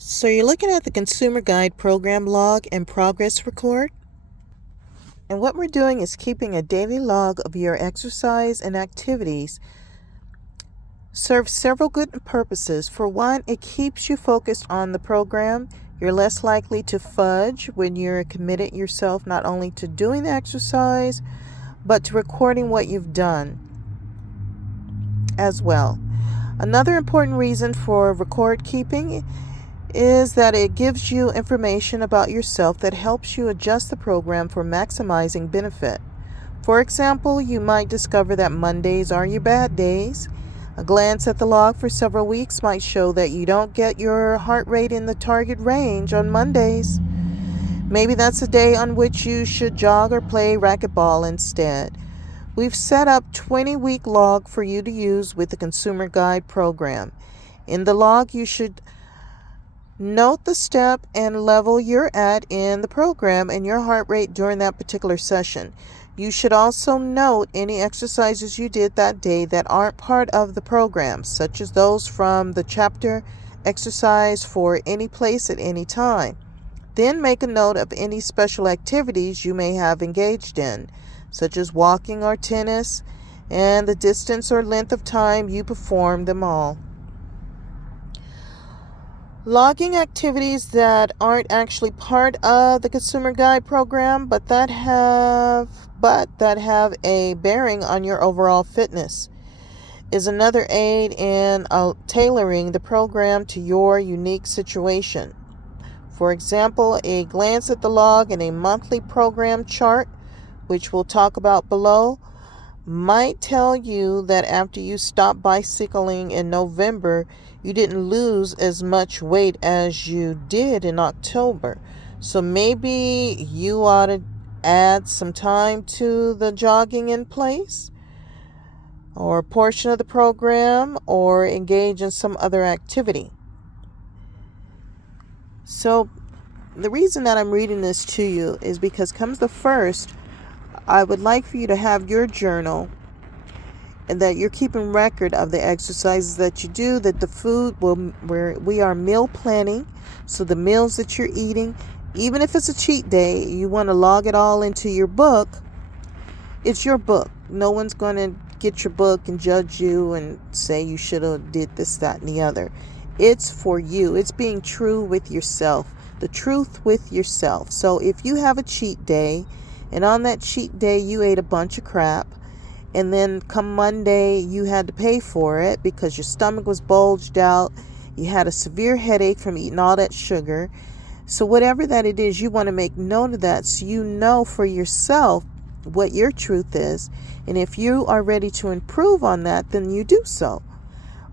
So you're looking at the Consumer Guide Program Log and Progress Record. And what we're doing is keeping a daily log of your exercise and activities. Serves several good purposes. For one, it keeps you focused on the program. You're less likely to fudge when you're committed yourself not only to doing the exercise, but to recording what you've done as well. Another important reason for record keeping is that it gives you information about yourself that helps you adjust the program for maximizing benefit. For example, you might discover that Mondays are your bad days. A glance at the log for several weeks might show that you don't get your heart rate in the target range on Mondays. Maybe that's a day on which you should jog or play racquetball instead. We've set up 20-week log for you to use with the Consumer Guide program. In the log, you should note the step and level you're at in the program and your heart rate during that particular session. You should also note any exercises you did that day that aren't part of the program, such as those from the chapter exercise for any place at any time. Then make a note of any special activities you may have engaged in, such as walking or tennis, and the distance or length of time you performed them all. Logging activities that aren't actually part of the Consumer Guide program, but that have a bearing on your overall fitness, is another aid in tailoring the program to your unique situation. For example, a glance at the log and a monthly program chart, which we'll talk about below, might tell you that after you stopped bicycling in November, you didn't lose as much weight as you did in October. So maybe you ought to add some time to the jogging in place or a portion of the program, or engage in some other activity. So the reason that I'm reading this to you is because comes the first, I would like for you to have your journal and that you're keeping record of the exercises that you do, that the food we are meal planning. So the meals that you're eating, even if it's a cheat day, you want to log it all into your book. It's your book. No one's going to get your book and judge you and say you should have did this, that, and the other. It's for you. It's being true with yourself. The truth with yourself. So if you have a cheat day, and on that cheat day you ate a bunch of crap, and then come Monday you had to pay for it because your stomach was bulged out, you had a severe headache from eating all that sugar. So whatever that it is, you want to make note of that so you know for yourself what your truth is. And if you are ready to improve on that, then you do so.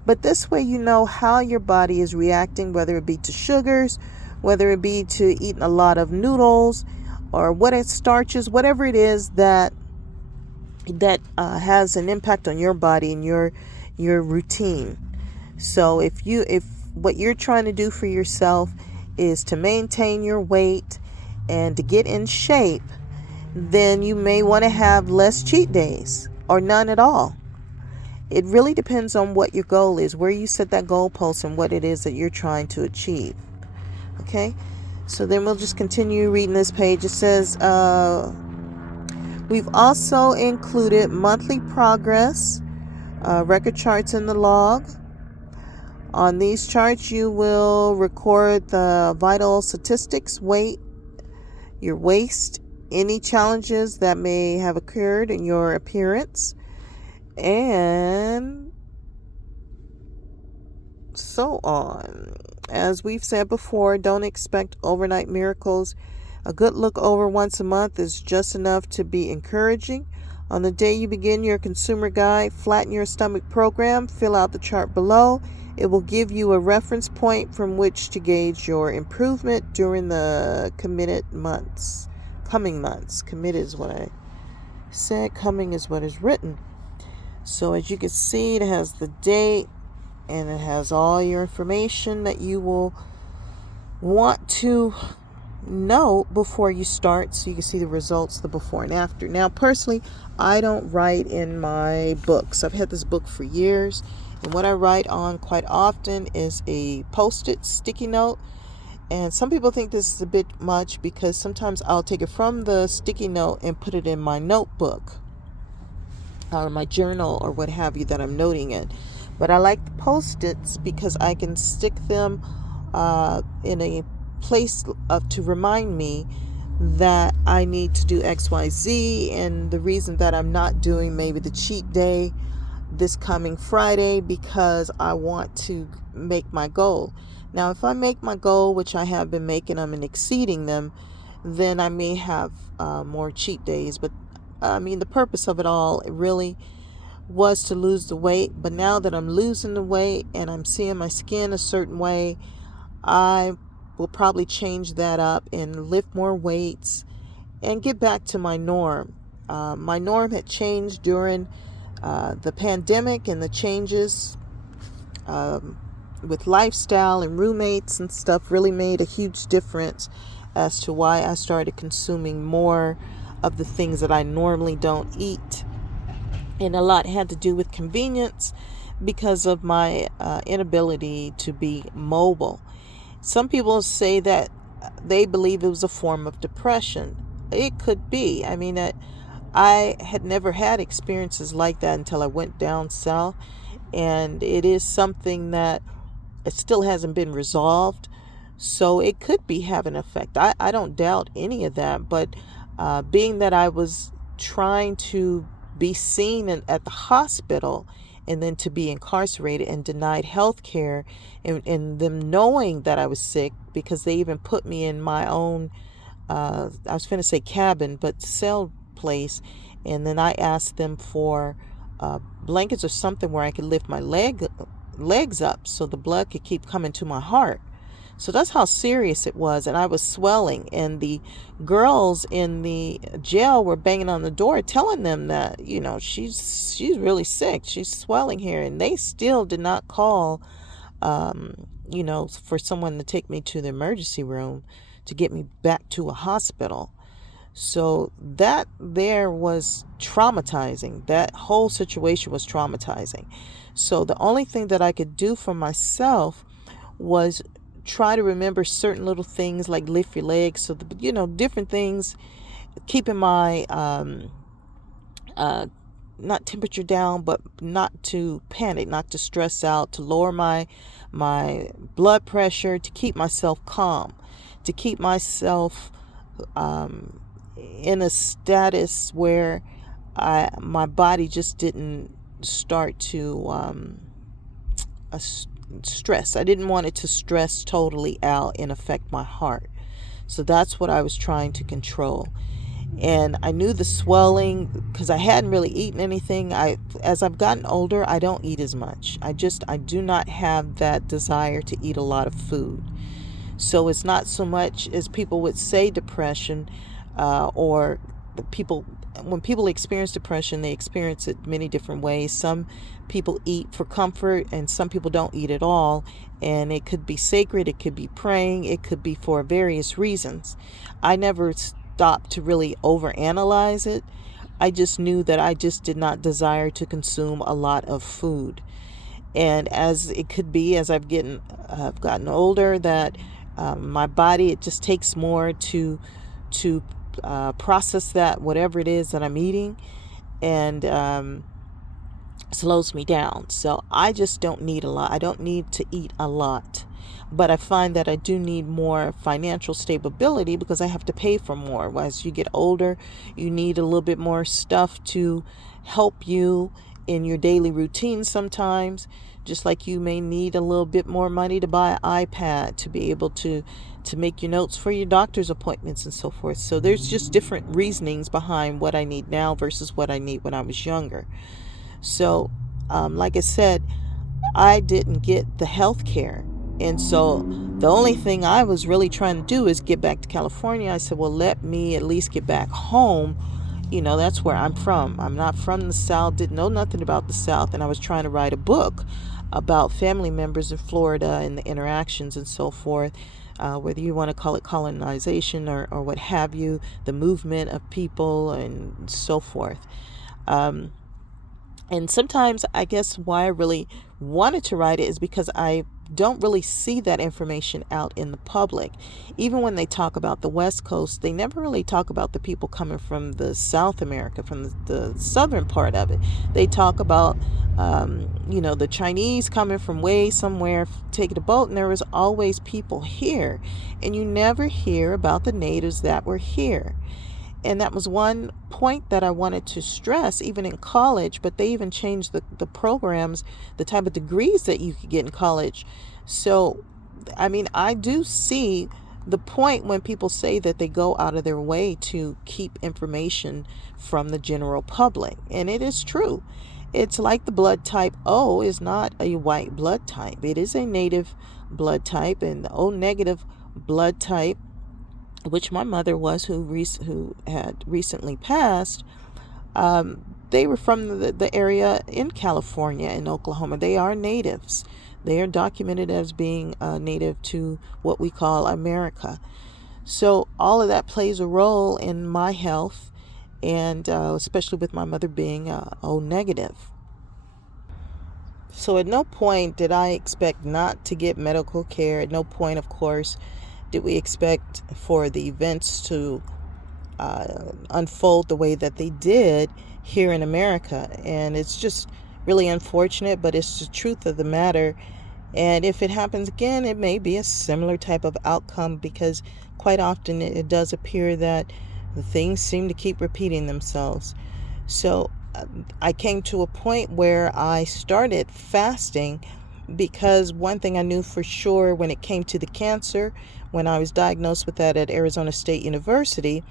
But this way you know how your body is reacting, whether it be to sugars, whether it be to eating a lot of noodles, or what it starches, whatever it is that has an impact on your body and your routine. So if what you're trying to do for yourself is to maintain your weight and to get in shape, then you may want to have less cheat days or none at all. It really depends on what your goal is, where you set that goalpost, and what it is that you're trying to achieve. Okay? So then we'll just continue reading this page. It says, we've also included monthly progress record charts in the log. On these charts, you will record the vital statistics, weight, your waist, any challenges that may have occurred in your appearance, and so on. As we've said before, don't expect overnight miracles. A good look over once a month is just enough to be encouraging. On the day you begin your Consumer Guide Flatten Your Stomach program, fill out the chart below. It will give you a reference point from which to gauge your improvement during the coming months. Committed is what I said. Coming is what is written. So as you can see, it has the date and it has all your information that you will want to know before you start, so you can see the results, the before and after. Now, personally, I don't write in my books. I've had this book for years, And what I write on quite often is a Post-it sticky note. And some people think this is a bit much because sometimes I'll take it from the sticky note and put it in my notebook or my journal or what have you that I'm noting in. But I like the Post-its because I can stick them in a place to remind me that I need to do XYZ, and the reason that I'm not doing maybe the cheat day this coming Friday because I want to make my goal. Now, if I make my goal, which I have been making them and exceeding them, then I may have more cheat days. But I mean, the purpose of it all really was to lose the weight. But now that I'm losing the weight and I'm seeing my skin a certain way, I will probably change that up and lift more weights and get back to my norm. My norm had changed during the pandemic, and the changes with lifestyle and roommates and stuff really made a huge difference as to why I started consuming more of the things that I normally don't eat. And a lot had to do with convenience because of my inability to be mobile. Some people say that they believe it was a form of depression. It could be. I mean, I had never had experiences like that until I went down south, and it is something that it still hasn't been resolved. So it could be having an effect. I don't doubt any of that, but being that I was trying to be seen at the hospital and then to be incarcerated and denied health care, and them knowing that I was sick because they even put me in my own, I was going to say cabin, but cell place. And then I asked them for blankets or something where I could lift my legs up so the blood could keep coming to my heart. So that's how serious it was. And I was swelling, and the girls in the jail were banging on the door telling them that, she's really sick, she's swelling here. And they still did not call for someone to take me to the emergency room to get me back to a hospital. So that there was traumatizing. That whole situation was traumatizing. So the only thing that I could do for myself was try to remember certain little things like lift your legs. So, different things, keeping my, not temperature down, but not to panic, not to stress out, to lower my blood pressure, to keep myself calm, to keep myself in a status where my body just didn't start to stress. I didn't want it to stress totally out and affect my heart. So that's what I was trying to control. And I knew the swelling because I hadn't really eaten anything. As I've gotten older, I don't eat as much. I do not have that desire to eat a lot of food. So it's not so much as people would say depression, or when people experience depression, they experience it many different ways. Some people eat for comfort, and some people don't eat at all. And it could be sacred, it could be praying, it could be for various reasons. I never stopped to really overanalyze it. I just knew that I just did not desire to consume a lot of food. And as it could be, as I've gotten older, that my body, it just takes more to process that whatever it is that I'm eating, and slows me down. So I just don't need a lot. I don't need to eat a lot. But I find that I do need more financial stability because I have to pay for more. As you get older, you need a little bit more stuff to help you in your daily routine sometimes. Just like you may need a little bit more money to buy an iPad to be able to make your notes for your doctor's appointments and so forth. So there's just different reasonings behind what I need now versus what I need when I was younger. So, like I said, I didn't get the health care. And so the only thing I was really trying to do is get back to California. I said, well, let me at least get back home. That's where I'm from. I'm not from the South, didn't know nothing about the South. And I was trying to write a book about family members in Florida and the interactions and so forth. Whether you want to call it colonization or what have you, the movement of people and so forth. And sometimes I guess why I really wanted to write it is because I don't really see that information out in the public. Even when they talk about the West Coast, they never really talk about the people coming from the South America, from the southern part of it. They talk about, the Chinese coming from way somewhere, taking a boat, and there was always people here. And you never hear about the natives that were here. And that was one point that I wanted to stress, even in college, but they even changed the programs, the type of degrees that you could get in college. So, I do see the point when people say that they go out of their way to keep information from the general public. And it is true. It's like the blood type O is not a white blood type. It is a native blood type, and the O negative blood type, which my mother was, who had recently passed, they were from the area in California and Oklahoma. They are natives. They are documented as being native to what we call America. So all of that plays a role in my health, and especially with my mother being O negative. So at no point did I expect not to get medical care. At no point, of course, did we expect for the events to unfold the way that they did here in America. And it's just really unfortunate, but it's the truth of the matter. And if it happens again, it may be a similar type of outcome, because quite often it does appear that things seem to keep repeating themselves. So I came to a point where I started fasting, because one thing I knew for sure when it came to the cancer, when I was diagnosed with that at Arizona State University,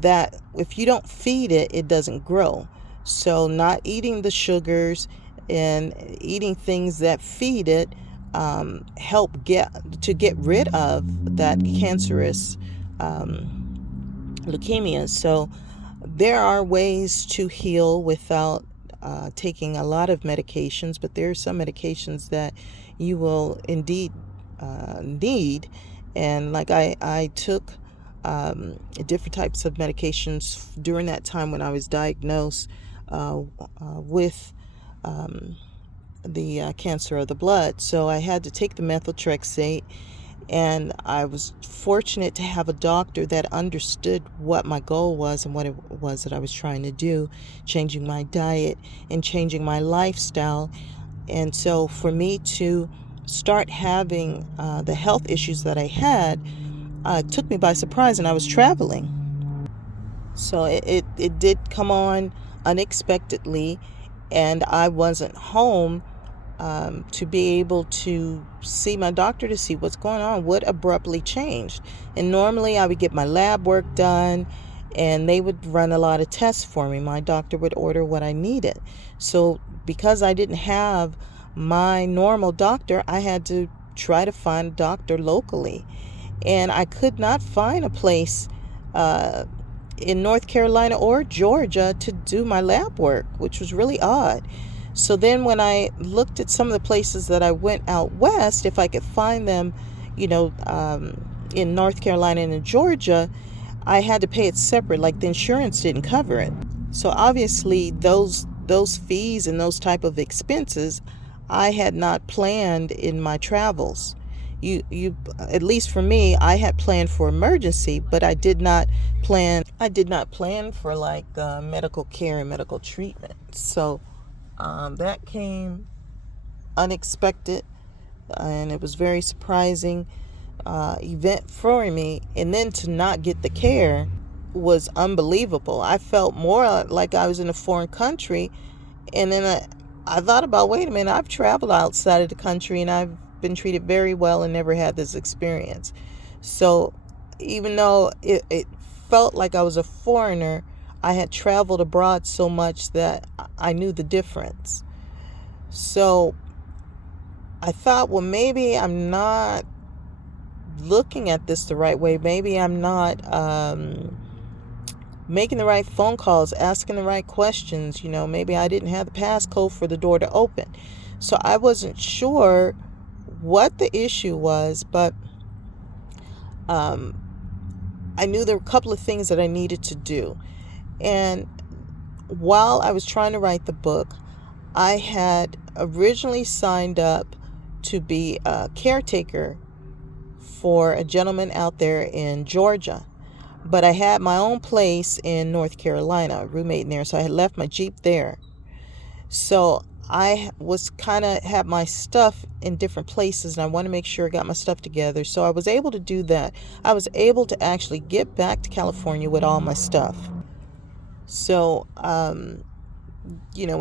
that if you don't feed it, it doesn't grow. So not eating the sugars and eating things that feed it help get rid of that cancerous leukemia. So there are ways to heal without taking a lot of medications, but there are some medications that you will indeed need. And like I took different types of medications during that time when I was diagnosed with the cancer of the blood. So I had to take the methotrexate, and I was fortunate to have a doctor that understood what my goal was and what it was that I was trying to do, changing my diet and changing my lifestyle. And so for me to start having the health issues that I had, took me by surprise, and I was traveling. So it did come on unexpectedly, and I wasn't home to be able to see my doctor to see what's going on, what abruptly changed. And normally I would get my lab work done, and they would run a lot of tests for me. My doctor would order what I needed. So because I didn't have my normal doctor, I had to try to find a doctor locally. And I could not find a place in North Carolina or Georgia to do my lab work, which was really odd. So then when I looked at some of the places that I went out west, if I could find them, in North Carolina and in Georgia, I had to pay it separate, like the insurance didn't cover it. So obviously those fees and those type of expenses I had not planned in my travels. You at least for me, I had planned for emergency, but I did not plan for like medical care and medical treatment. So that came unexpected, and it was very surprising event for me. And then to not get the care was unbelievable. I felt more like I was in a foreign country. And then I thought about, wait a minute, I've traveled outside of the country and I've been treated very well and never had this experience. So even though it felt like I was a foreigner, I had traveled abroad so much that I knew the difference. So I thought, well, maybe I'm not looking at this the right way. Maybe I'm not making the right phone calls, asking the right questions. Maybe I didn't have the passcode for the door to open. So I wasn't sure what the issue was, but I knew there were a couple of things that I needed to do. And while I was trying to write the book, I had originally signed up to be a caretaker for a gentleman out there in Georgia. But I had my own place in North Carolina, a roommate in there, so I had left my Jeep there. So I was kind of had my stuff in different places, and I want to make sure I got my stuff together. So I was able to do that. I was able to actually get back to California with all my stuff. So, when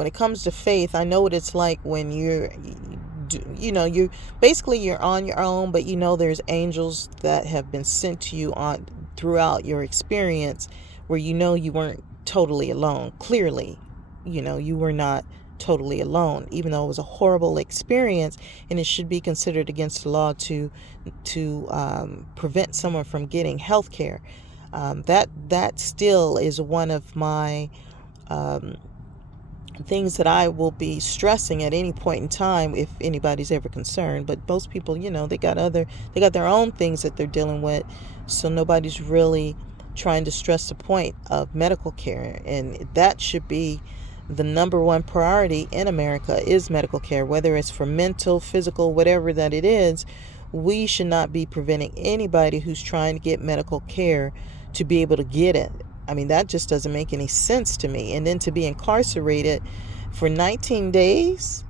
it comes to faith, I know what it's like when you're basically you're on your own, but there's angels that have been sent to you on throughout your experience, where you weren't totally alone. Clearly, you were not totally alone, even though it was a horrible experience, and it should be considered against the law to prevent someone from getting health care. That still is one of my um, things that I will be stressing at any point in time if anybody's ever concerned. But most people, they got their own things that they're dealing with, so nobody's really trying to stress the point of medical care, and that should be the number one priority in America is medical care, whether it's for mental, physical, whatever that it is. We should not be preventing anybody who's trying to get medical care to be able to get it. I mean, that just doesn't make any sense to me. And then to be incarcerated for 19 days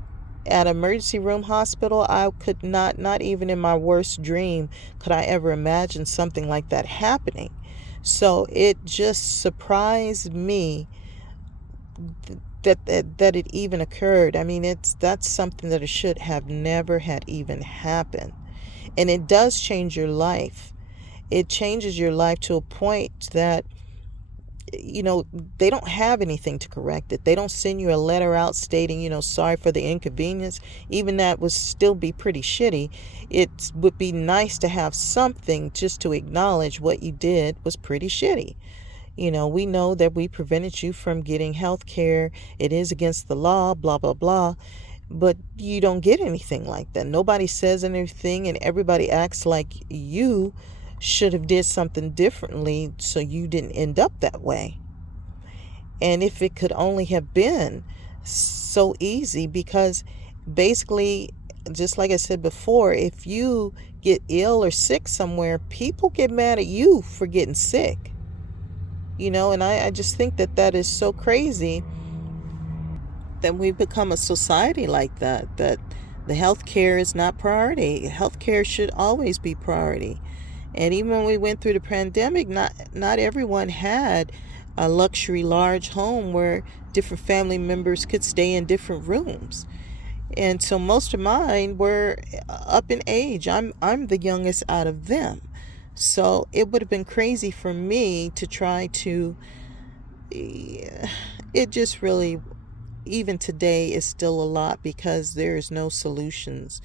at an emergency room hospital, I could not even in my worst dream, could I ever imagine something like that happening. So it just surprised me that it even occurred. I mean, that's something that it should have never had even happened. And it does change your life. It changes your life to a point that they don't have anything to correct it. They don't send you a letter out stating, sorry for the inconvenience. Even that would still be pretty shitty. It would be nice to have something just to acknowledge what you did was pretty shitty. We know that we prevented you from getting health care. It is against the law, blah, blah, blah. But you don't get anything like that. Nobody says anything, and everybody acts like you should have did something differently so you didn't end up that way. And if it could only have been so easy, because basically, just like I said before, if you get ill or sick somewhere, people get mad at you for getting sick. And I just think that is so crazy that we've become a society like that the healthcare is not priority. Healthcare should always be priority. And even when we went through the pandemic, not everyone had a luxury large home where different family members could stay in different rooms. And so most of mine were up in age. I'm the youngest out of them. So it would have been crazy for me to try to, it just really, even today, is still a lot because there is no solutions.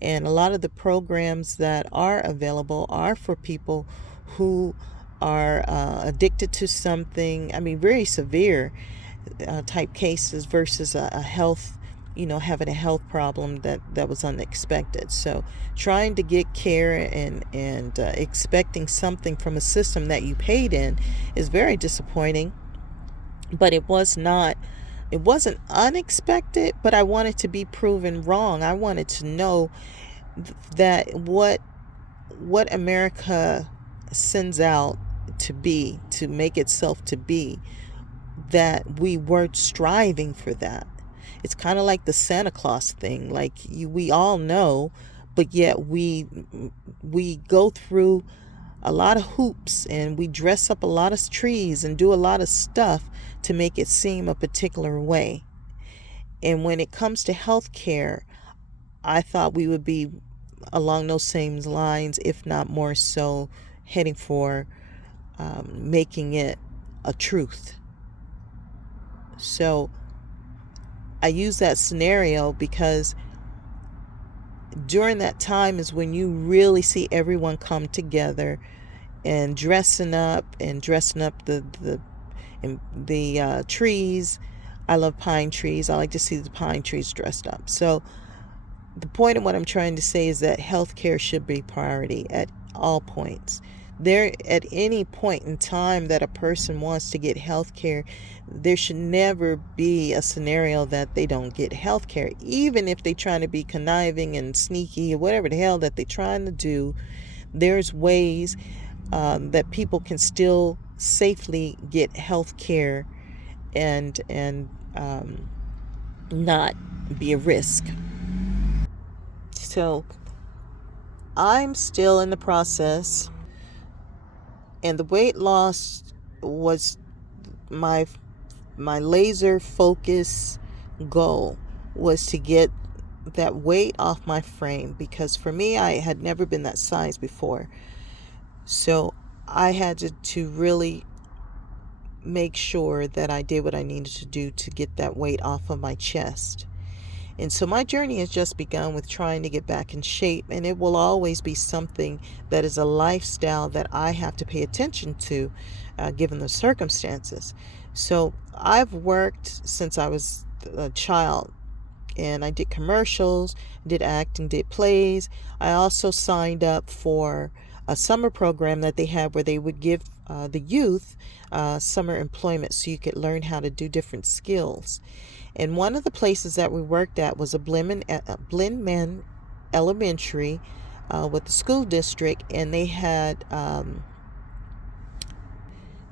And a lot of the programs that are available are for people who are addicted to something. I mean, very severe type cases versus a health, having a health problem that was unexpected. So trying to get care and expecting something from a system that you paid in is very disappointing. But it wasn't unexpected, but I wanted to be proven wrong. I wanted to know that what America sends out to make itself to be, that we were striving for that. It's kind of like the Santa Claus thing. Like we all know, but yet we go through a lot of hoops and we dress up a lot of trees and do a lot of stuff to make it seem a particular way. And when it comes to health care, I thought we would be along those same lines, if not more so, heading for making it a truth. So I use that scenario because during that time is when you really see everyone come together and dressing up the trees. I love pine trees. I like to see the pine trees dressed up. So the point of what I'm trying to say is that healthcare should be priority at all points. There, at any point in time that a person wants to get health care, there should never be a scenario that they don't get health care. Even if they're trying to be conniving and sneaky or whatever the hell that they're trying to do, there's ways that people can still safely get health care and not be a risk. So I'm still in the process, and the weight loss was my laser focus goal, was to get that weight off my frame, because for me, I had never been that size before. So I had to really make sure that I did what I needed to do to get that weight off of my chest. And so my journey has just begun with trying to get back in shape, and it will always be something that is a lifestyle that I have to pay attention to, given the circumstances. So I've worked since I was a child, and I did commercials, did acting, did plays. I also signed up for a summer program that they had where they would give the youth summer employment so you could learn how to do different skills. And one of the places that we worked at was a Blindman Elementary with the school district, and they had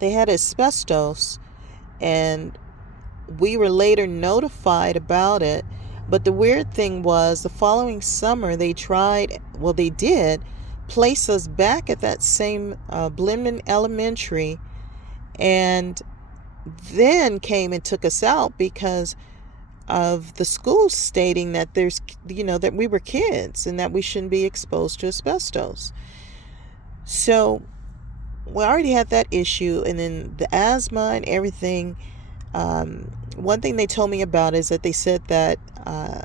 asbestos, and we were later notified about it. But the weird thing was, the following summer they did place us back at that same Blindman Elementary, and then came and took us out because of the school stating that that we were kids and that we shouldn't be exposed to asbestos. So we already had that issue, and then the asthma and everything. One thing they told me about is that they said that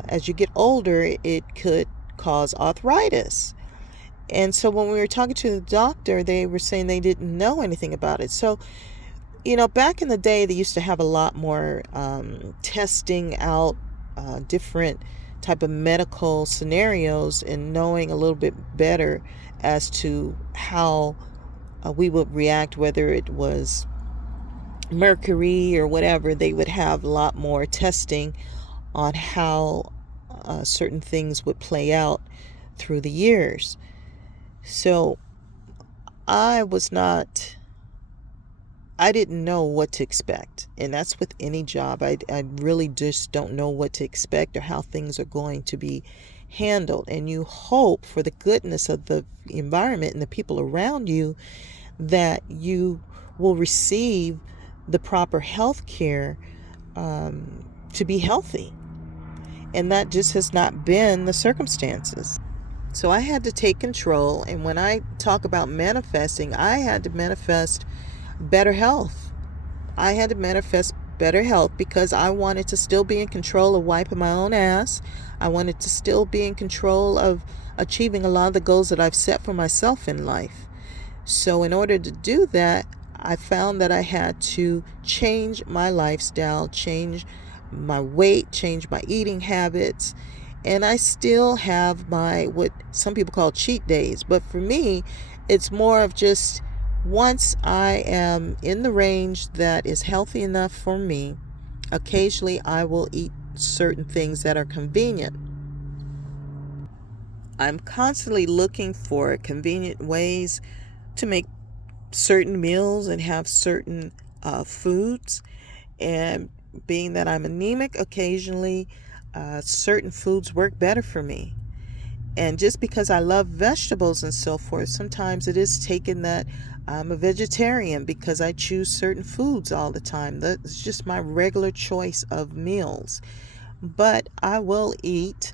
as you get older, it could cause arthritis. And so when we were talking to the doctor, they were saying they didn't know anything about it. So back in the day, they used to have a lot more testing out different type of medical scenarios, and knowing a little bit better as to how we would react, whether it was mercury or whatever. They would have a lot more testing on how certain things would play out through the years. So I didn't know what to expect. And that's with any job. I really just don't know what to expect or how things are going to be handled. And you hope for the goodness of the environment and the people around you that you will receive the proper health care to be healthy. And that just has not been the circumstances. So I had to take control. And when I talk about manifesting, I had to manifest better health. I had to manifest better health because I wanted to still be in control of wiping my own ass. I wanted to still be in control of achieving a lot of the goals that I've set for myself in life. So in order to do that, I found that I had to change my lifestyle, change my weight, change my eating habits. And I still have my, what some people call cheat days. But for me, it's more of just, once I am in the range that is healthy enough for me, occasionally I will eat certain things that are convenient. I'm constantly looking for convenient ways to make certain meals and have certain foods. And being that I'm anemic, occasionally certain foods work better for me. And just because I love vegetables and so forth, sometimes it is taken that I'm a vegetarian because I choose certain foods all the time. That's just my regular choice of meals. But I will eat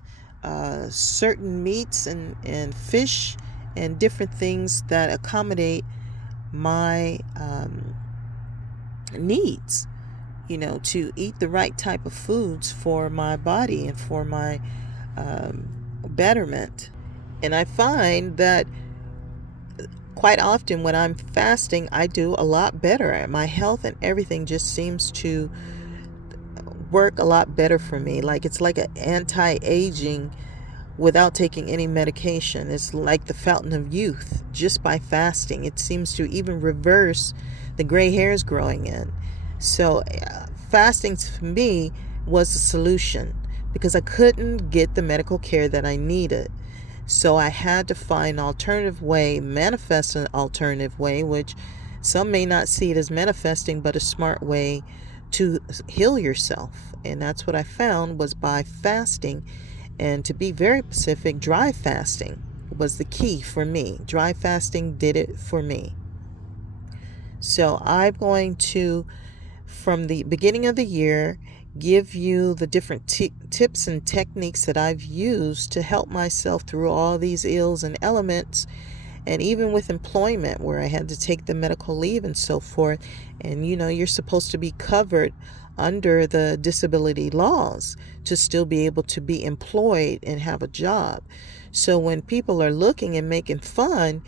certain meats and fish and different things that accommodate my needs, to eat the right type of foods for my body and for my betterment. And I find that quite often when I'm fasting, I do a lot better. My health and everything just seems to work a lot better for me. Like it's like an anti-aging without taking any medication. It's like the fountain of youth just by fasting. It seems to even reverse the gray hairs growing in. So fasting for me was a solution because I couldn't get the medical care that I needed. So I had to find an alternative way, manifest an alternative way, which some may not see it as manifesting, but a smart way to heal yourself. And that's what I found was by fasting. And to be very specific, dry fasting was the key for me. Dry fasting did it for me. So I'm going to, from the beginning of the year, give you the different tips and techniques that I've used to help myself through all these ills and elements, and even with employment where I had to take the medical leave and so forth. And you're supposed to be covered under the disability laws to still be able to be employed and have a job. So when people are looking and making fun,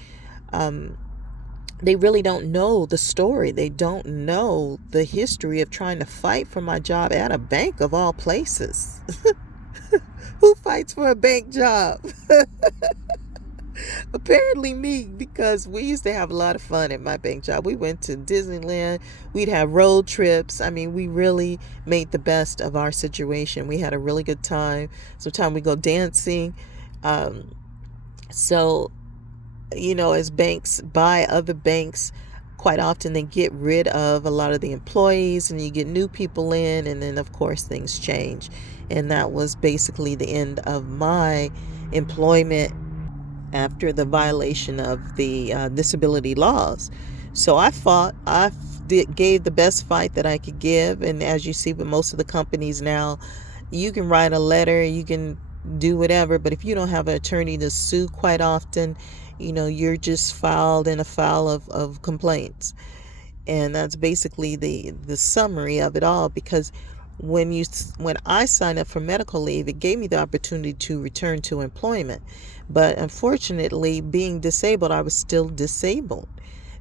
they really don't know the story. They don't know the history of trying to fight for my job at a bank of all places. Who fights for a bank job? Apparently me, because we used to have a lot of fun at my bank job. We went to Disneyland. We'd have road trips. I mean, we really made the best of our situation. We had a really good time. Sometimes we go dancing. So as banks buy other banks, quite often they get rid of a lot of the employees and you get new people in, and then of course things change. And that was basically the end of my employment after the violation of the disability laws. So I fought. Gave the best fight that I could give. And as you see with most of the companies now, you can write a letter, you can do whatever, but if you don't have an attorney to sue, quite often, you're just filed in a file of complaints. And that's basically the summary of it all. Because when I signed up for medical leave, it gave me the opportunity to return to employment. But unfortunately, being disabled, I was still disabled.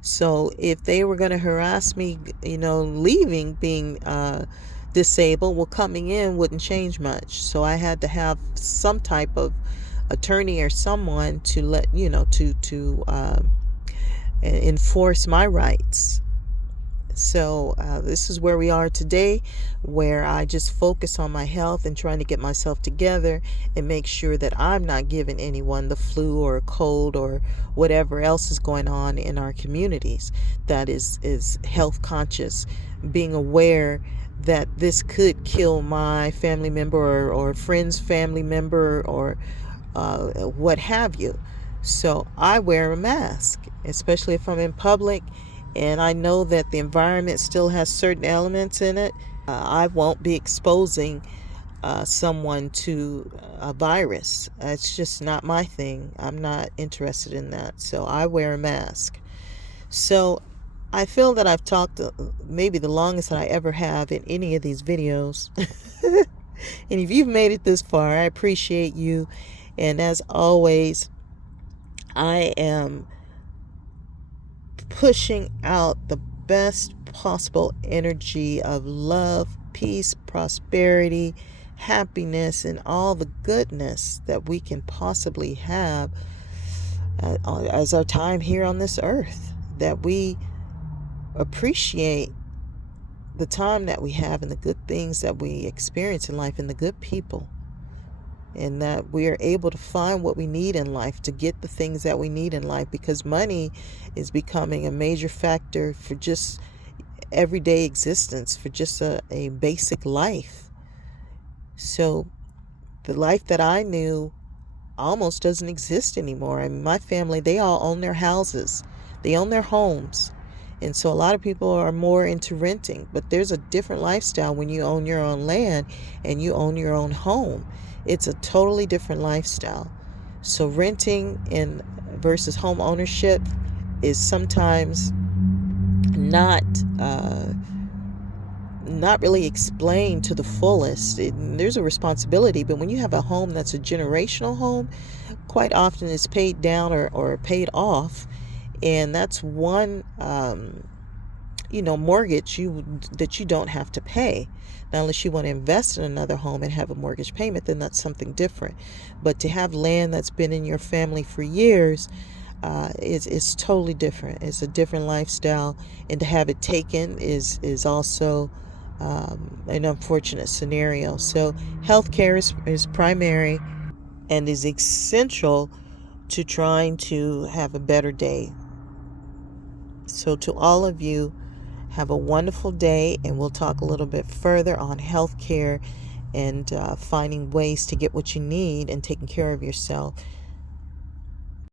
So if they were going to harass me, leaving being disabled, well, coming in wouldn't change much. So I had to have some type of attorney or someone to to enforce my rights. So this is where we are today, where I just focus on my health and trying to get myself together and make sure that I'm not giving anyone the flu or a cold or whatever else is going on in our communities that is health conscious, being aware that this could kill my family member or friend's family member or what have you. So I wear a mask, especially if I'm in public and I know that the environment still has certain elements in it. I won't be exposing someone to a virus. It's just not my thing. I'm not interested in that. So I wear a mask. So I feel that I've talked maybe the longest that I ever have in any of these videos. And if you've made it this far, I appreciate you. And as always, I am pushing out the best possible energy of love, peace, prosperity, happiness, and all the goodness that we can possibly have as our time here on this earth. That we appreciate the time that we have and the good things that we experience in life and the good people. And that we are able to find what we need in life, to get the things that we need in life, because money is becoming a major factor for just everyday existence, for just a basic life. So the life that I knew almost doesn't exist anymore. I mean, my family, they all own their houses, they own their homes. And so a lot of people are more into renting, but there's a different lifestyle when you own your own land and you own your own home. It's a totally different lifestyle. So renting versus home ownership is sometimes not really explained to the fullest. There's a responsibility, but when you have a home that's a generational home, quite often it's paid down or paid off. And that's one mortgage that you don't have to pay. Now, unless you want to invest in another home and have a mortgage payment, then that's something different. But to have land that's been in your family for years is totally different. It's a different lifestyle, and to have it taken is also an unfortunate scenario. So healthcare is primary and is essential to trying to have a better day. So to all of you, have a wonderful day, and we'll talk a little bit further on healthcare and finding ways to get what you need and taking care of yourself.